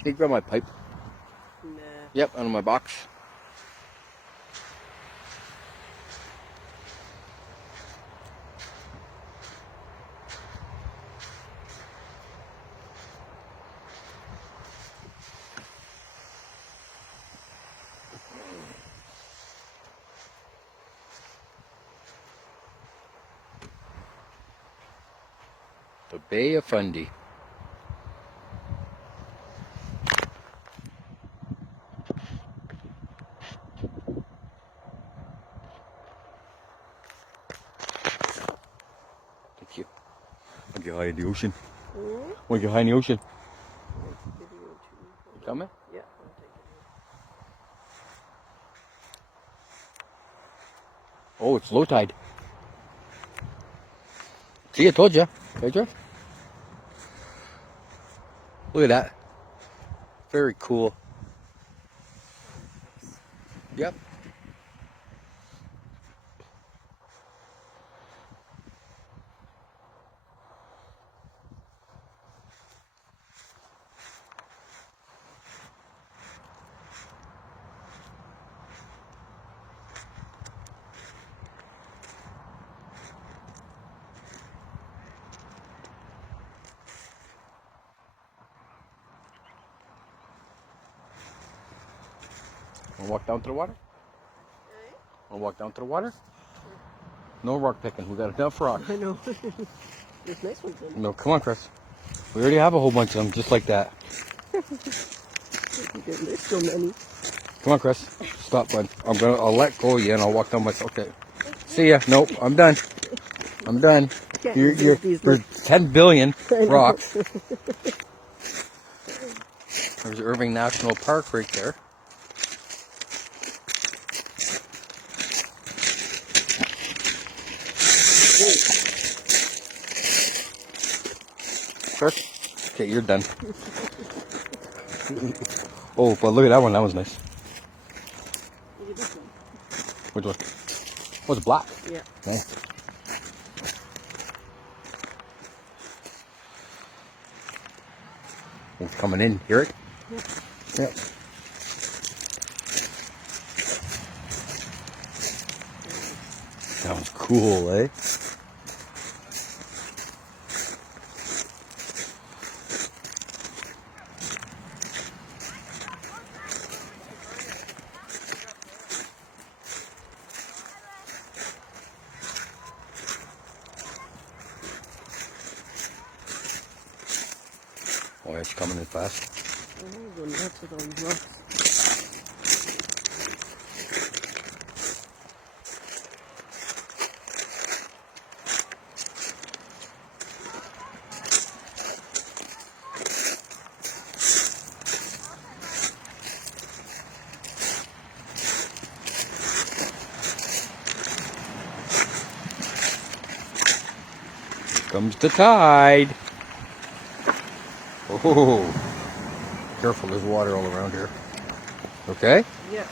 Can you grab my pipe? Nah. Yep, out of my box. The Bay of Fundy. Thank you. I'll get high in the ocean. Mm-hmm. Want to get high in the ocean? You coming? Yeah, I'll take it. Oh, it's low tide. See, I told you. Right, George? Look at that. Very cool. Yep. Want to walk down to the water? Want to walk down to the water? No rock picking. We got enough rocks. I know. There's nice ones in. No, come on, Chris. We already have a whole bunch of them, just like that. There's so many. Come on, Chris. Stop, bud. I'll let go of you and I'll walk down myself. Okay. See ya. Nope. I'm done. I'm done. There's 10 billion rocks. There's Irving National Park right there. Chris? Okay, you're done. Oh, but look at that one. That was nice. Look at this one. Which one? Oh, it's black. Yeah. Nice. It's coming in. Hear it? Yep. Yep. That was cool, eh? Oh, it's coming in fast. Oh, going nuts with all these rocks. Comes the tide. Oh, careful, there's water all around here. Okay? Yeah.